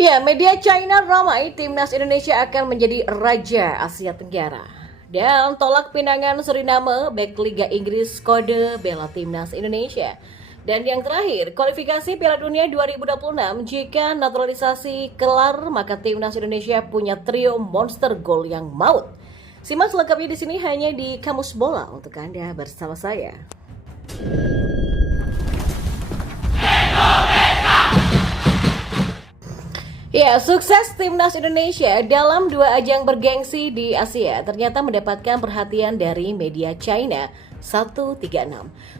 Ya, media China ramai timnas Indonesia akan menjadi raja Asia Tenggara. Dan tolak pinangan Suriname, bek Liga Inggris kode bela timnas Indonesia. Dan yang terakhir, kualifikasi Piala Dunia 2026 jika naturalisasi kelar, maka timnas Indonesia punya trio monster gol yang maut. Simak selengkapnya di sini hanya di Kamus Bola untuk Anda bersama saya. Ya, sukses timnas Indonesia dalam dua ajang bergengsi di Asia ternyata mendapatkan perhatian dari media China 136.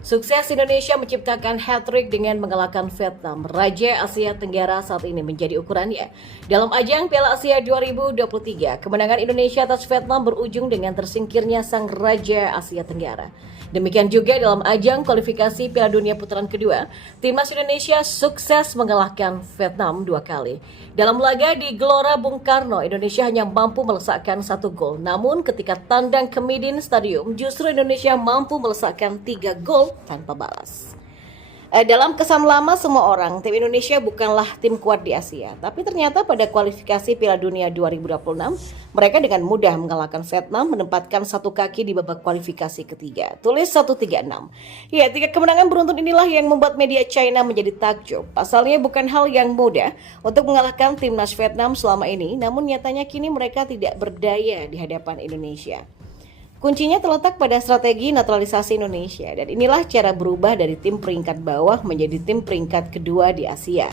Sukses Indonesia menciptakan hat-trick dengan mengalahkan Vietnam. Raja Asia Tenggara saat ini menjadi ukurannya. Dalam ajang Piala Asia 2023, kemenangan Indonesia atas Vietnam berujung dengan tersingkirnya sang Raja Asia Tenggara. Demikian juga dalam ajang kualifikasi Piala Dunia putaran kedua, timnas Indonesia sukses mengalahkan Vietnam 2 kali. Dalam laga di Gelora Bung Karno, Indonesia hanya mampu melesakkan 1 gol. Namun ketika tandang ke Midin Stadium, justru Indonesia mampu melesakkan 3 gol tanpa balas. Dalam kesan lama semua orang, tim Indonesia bukanlah tim kuat di Asia. Tapi ternyata pada kualifikasi Piala Dunia 2026, mereka dengan mudah mengalahkan Vietnam, menempatkan satu kaki di babak kualifikasi ketiga. Tulis 136. Ya, 3 kemenangan beruntun inilah yang membuat media China menjadi takjub. Pasalnya bukan hal yang mudah untuk mengalahkan timnas Vietnam selama ini, namun nyatanya kini mereka tidak berdaya di hadapan Indonesia. Kuncinya terletak pada strategi naturalisasi Indonesia, dan inilah cara berubah dari tim peringkat bawah menjadi tim peringkat kedua di Asia.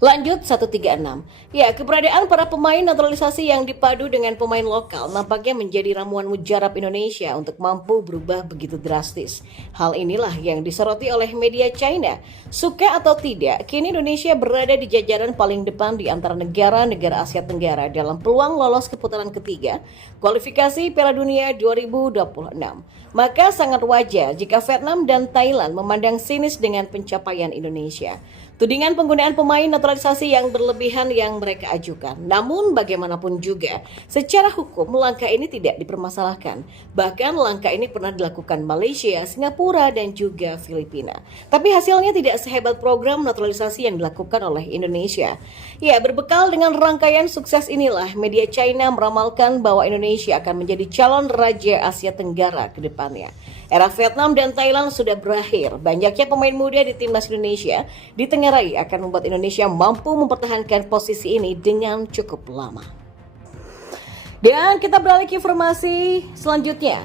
Lanjut 136. Ya, keberadaan para pemain naturalisasi yang dipadu dengan pemain lokal nampaknya menjadi ramuan mujarab Indonesia untuk mampu berubah begitu drastis. Hal inilah yang disoroti oleh media China. Suka atau tidak, kini Indonesia berada di jajaran paling depan di antara negara-negara Asia Tenggara dalam peluang lolos ke putaran ketiga kualifikasi Piala Dunia 2026. Maka sangat wajar jika Vietnam dan Thailand memandang sinis dengan pencapaian Indonesia. Tudingan penggunaan pemain naturalisasi yang berlebihan yang mereka ajukan. Namun bagaimanapun juga, secara hukum langkah ini tidak dipermasalahkan. Bahkan langkah ini pernah dilakukan Malaysia, Singapura, dan juga Filipina. Tapi hasilnya tidak sehebat program naturalisasi yang dilakukan oleh Indonesia. Ya, berbekal dengan rangkaian sukses inilah, media China meramalkan bahwa Indonesia akan menjadi calon raja Asia Tenggara ke depannya. Era Vietnam dan Thailand sudah berakhir. Banyaknya pemain muda di timnas Indonesia ditengarai akan membuat Indonesia mampu mempertahankan posisi ini dengan cukup lama. Dan kita beralih ke informasi selanjutnya.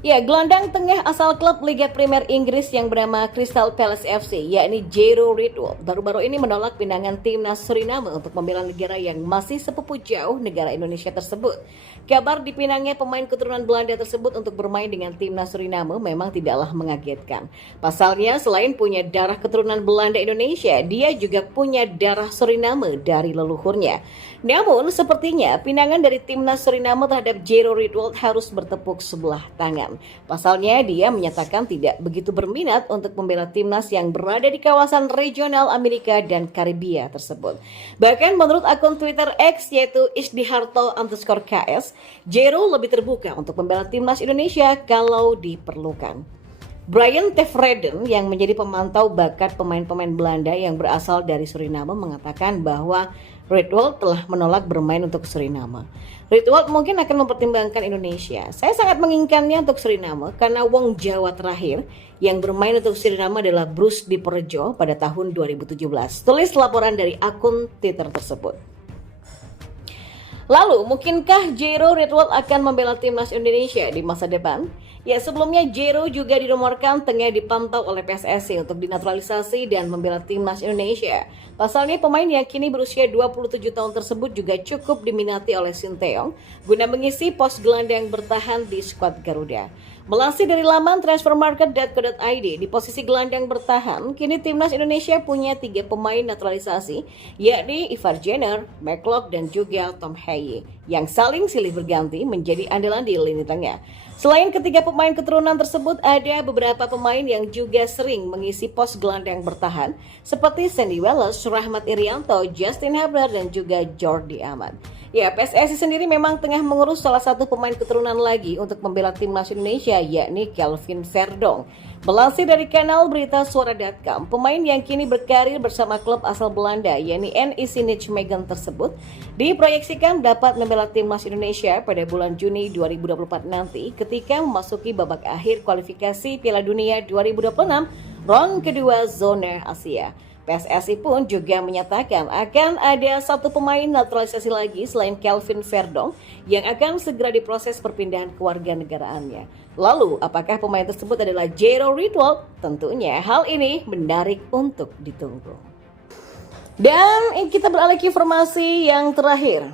Ya, gelandang tengah asal klub Liga Premier Inggris yang bernama Crystal Palace FC, yakni Jero Ritwold, baru-baru ini menolak pinangan timnas Suriname untuk membela negara yang masih sepupu jauh negara Indonesia tersebut. Kabar dipinangnya pemain keturunan Belanda tersebut untuk bermain dengan timnas Suriname memang tidaklah mengagetkan. Pasalnya, selain punya darah keturunan Belanda Indonesia, dia juga punya darah Suriname dari leluhurnya. Namun, sepertinya pinangan dari timnas Suriname terhadap Jero Ritwold harus bertepuk sebelah tangan. Pasalnya, dia menyatakan tidak begitu berminat untuk membela timnas yang berada di kawasan regional Amerika dan Karibia tersebut. Bahkan menurut akun Twitter X yaitu isdiharto_ks, Jero lebih terbuka untuk membela timnas Indonesia kalau diperlukan. Brian Tevreden yang menjadi pemantau bakat pemain-pemain Belanda yang berasal dari Suriname mengatakan bahwa Ritwold telah menolak bermain untuk Suriname. Ritwold mungkin akan mempertimbangkan Indonesia. Saya sangat menginginkannya untuk Suriname karena wong Jawa terakhir yang bermain untuk Suriname adalah Bruce Diporejo pada tahun 2017. Tulis laporan dari akun Twitter tersebut. Lalu, mungkinkah Jero Ritwold akan membela timnas Indonesia di masa depan? Ya, sebelumnya Jero juga dinomorkan tengah dipantau oleh PSSI untuk dinaturalisasi dan membela timnas Indonesia. Pasalnya pemain yang kini berusia 27 tahun tersebut juga cukup diminati oleh Sinteyong guna mengisi pos gelandang bertahan di skuad Garuda. Melansir dari laman transfermarket.co.id, di posisi gelandang bertahan, kini timnas Indonesia punya 3 pemain naturalisasi, yakni Ivar Jenner, McLeod, dan juga Tom Haye, yang saling silih berganti menjadi andalan di lini tengah. Selain ketiga pemain keturunan tersebut, ada beberapa pemain yang juga sering mengisi pos gelandang bertahan, seperti Sandy Wallace, Rahmat Irianto, Justin Hubner, dan juga Jordi Amat. Ya, PSSI sendiri memang tengah mengurus salah satu pemain keturunan lagi untuk membela timnas Indonesia, yakni Kelvin Verdong. Melansir dari kanal berita suara.com, pemain yang kini berkarir bersama klub asal Belanda, yakni NEC Nijmegen tersebut, diproyeksikan dapat membela timnas Indonesia pada bulan Juni 2024 nanti ketika memasuki babak akhir kualifikasi Piala Dunia 2026 ronde kedua zona Asia. PSSI pun juga menyatakan akan ada satu pemain naturalisasi lagi selain Kelvin Verdong yang akan segera diproses perpindahan kewarganegaraannya. Lalu, apakah pemain tersebut adalah Jero Ritwald? Tentunya hal ini menarik untuk ditunggu. Dan kita beralih ke informasi yang terakhir.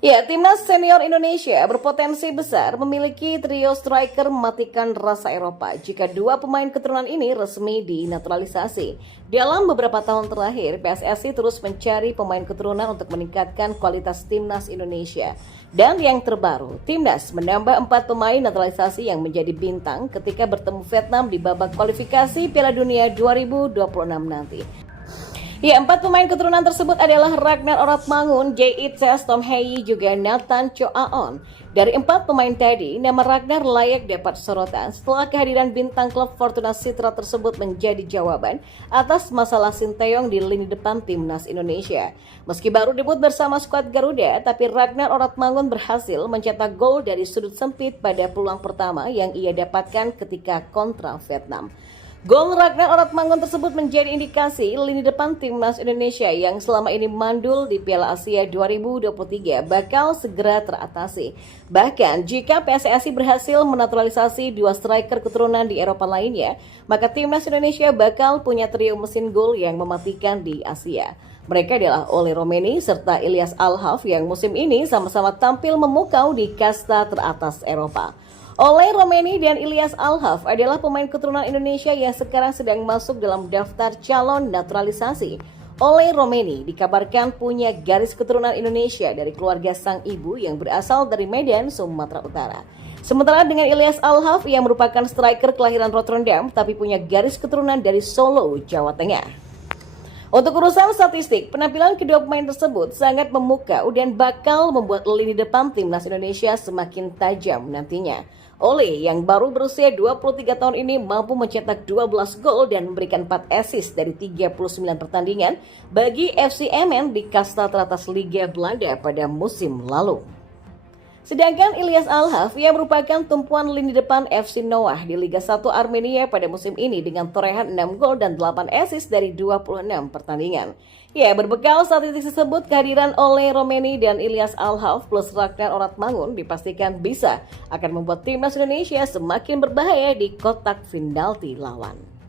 Ya, timnas senior Indonesia berpotensi besar memiliki trio striker mematikan rasa Eropa jika dua pemain keturunan ini resmi dinaturalisasi. Dalam beberapa tahun terakhir, PSSI terus mencari pemain keturunan untuk meningkatkan kualitas timnas Indonesia. Dan yang terbaru, timnas menambah 4 pemain naturalisasi yang menjadi bintang ketika bertemu Vietnam di babak kualifikasi Piala Dunia 2026 nanti. Ya, 4 pemain keturunan tersebut adalah Ragnar Oratmangun, Jay Itzes, Tom Hei, juga Nathan Choaon. Dari 4 pemain tadi, nama Ragnar layak dapat sorotan setelah kehadiran bintang klub Fortuna Citra tersebut menjadi jawaban atas masalah Sinteyong di lini depan timnas Indonesia. Meski baru debut bersama skuad Garuda, tapi Ragnar Oratmangun berhasil mencetak gol dari sudut sempit pada peluang pertama yang ia dapatkan ketika kontra Vietnam. Gol Ragnar Oratmangun tersebut menjadi indikasi lini depan timnas Indonesia yang selama ini mandul di Piala Asia 2023 bakal segera teratasi. Bahkan jika PSSI berhasil menaturalisasi 2 striker keturunan di Eropa lainnya, maka timnas Indonesia bakal punya trio mesin gol yang mematikan di Asia. Mereka adalah Ole Romeni serta Ilyas Alhaf yang musim ini sama-sama tampil memukau di kasta teratas Eropa. Ole Romeni dan Ilyas Alhaf adalah pemain keturunan Indonesia yang sekarang sedang masuk dalam daftar calon naturalisasi. Ole Romeni dikabarkan punya garis keturunan Indonesia dari keluarga sang ibu yang berasal dari Medan, Sumatera Utara. Sementara dengan Ilyas Alhaf yang merupakan striker kelahiran Rotterdam tapi punya garis keturunan dari Solo, Jawa Tengah. Untuk urusan statistik, penampilan kedua pemain tersebut sangat memukau dan bakal membuat lini depan timnas Indonesia semakin tajam nantinya. Ole yang baru berusia 23 tahun ini mampu mencetak 12 gol dan memberikan 4 assist dari 39 pertandingan bagi FC Emmen di kasta teratas Liga Belanda pada musim lalu. Sedangkan Ilyas Alhaf yang merupakan tumpuan lini depan FC Noah di Liga 1 Armenia pada musim ini dengan torehan 6 gol dan 8 assist dari 26 pertandingan. Ya, berbekal statistik tersebut, kehadiran Ole Romeni dan Ilyas Alhaf plus Ragnar Oratmangun dipastikan bisa akan membuat timnas Indonesia semakin berbahaya di kotak penalti lawan.